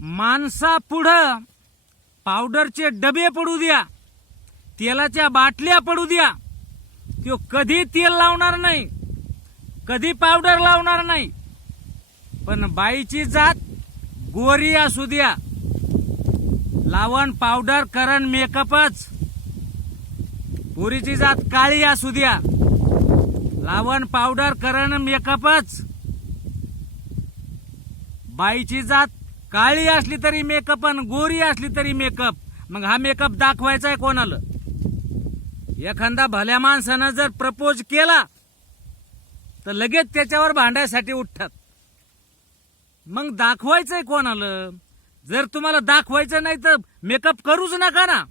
माणसापुढं पावडरचे डबे पडू द्या, तेलाच्या बाटल्या पडू द्या, तो कधी तेल लावणार नाही, कधी पावडर लावणार नाही. पण बाईची जात गोरी असू द्या, लावण पावडर करण मेकअपच. पोरीची जात काळी असू द्या, लावण पावडर करण मेकअपच. बाईची जात काळी असली तरी मेकअप आणि गोरी असली तरी मेकअप. मग हा मेकअप दाखवायचा कोणाला? एखादा भल्या माणसानं जर प्रपोज केला तर लगेच त्याच्यावर भांडायसाठी उठतात. मग दाखवायचंय कोणाला? जर तुम्हाला दाखवायचं नाही तर मेकअप करूच नका ना.